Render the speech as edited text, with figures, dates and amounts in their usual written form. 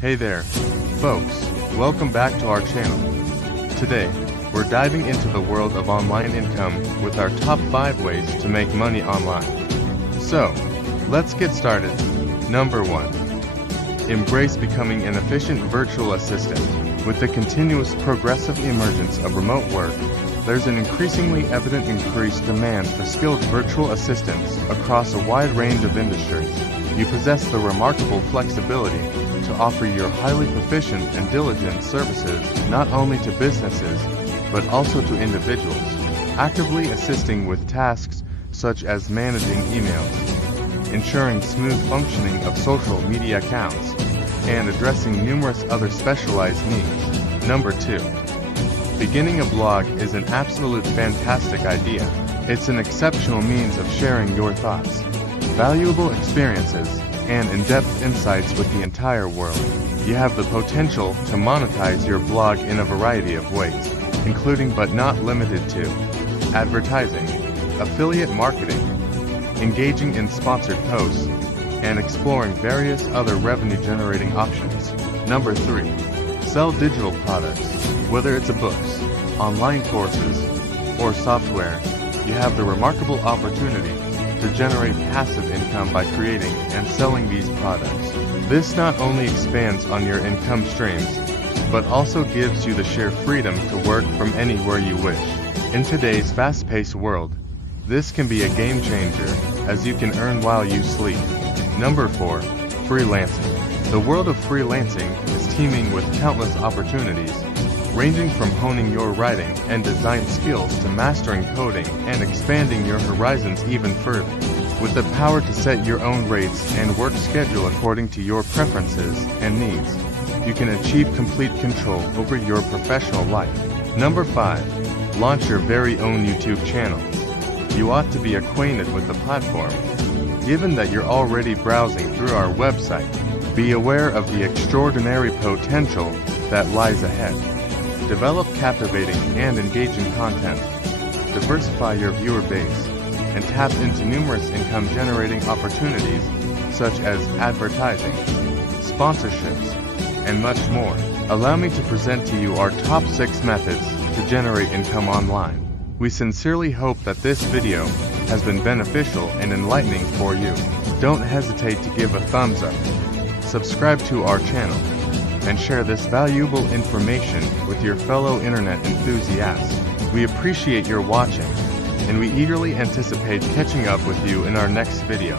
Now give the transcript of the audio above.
Hey there, folks, welcome back to our channel. Today, we're diving into the world of online income with our top 5 ways to make money online. So, let's get started. Number 1. Embrace becoming an efficient virtual assistant. With the continuous progressive emergence of remote work, there's an increasingly evident increased demand for skilled virtual assistants across a wide range of industries. You possess the remarkable flexibility to offer your highly proficient and diligent services not only to businesses, but also to individuals, actively assisting with tasks such as managing emails, ensuring smooth functioning of social media accounts, and addressing numerous other specialized needs. Number 2. Beginning a blog is an absolute fantastic idea. It's an exceptional means of sharing your thoughts, valuable experiences, and in-depth insights with the entire world. You have the potential to monetize your blog in a variety of ways, including but not limited to advertising, affiliate marketing, engaging in sponsored posts, and exploring various other revenue-generating options. Number 3. Sell digital products. Whether it's books, online courses, or software, you have the remarkable opportunity to generate passive income by creating and selling these products. This not only expands on your income streams, but also gives you the sheer freedom to work from anywhere you wish. In today's fast-paced world, this can be a game changer, as you can earn while you sleep. Number 4. Freelancing. The world of freelancing is teeming with countless opportunities, ranging from honing your writing and design skills to mastering coding and expanding your horizons even further. With the power to set your own rates and work schedule according to your preferences and needs, you can achieve complete control over your professional life. Number 5. Launch your very own YouTube channel. You ought to be acquainted with the platform. Given that you're already browsing through our website, be aware of the extraordinary potential that lies ahead. Develop captivating and engaging content, diversify your viewer base, and tap into numerous income-generating opportunities such as advertising, sponsorships, and much more. Allow me to present to you our top 6 methods to generate income online. We sincerely hope that this video has been beneficial and enlightening for you. Don't hesitate to give a thumbs up, subscribe to our channel, and share this valuable information with your fellow internet enthusiasts. We appreciate your watching, and we eagerly anticipate catching up with you in our next video.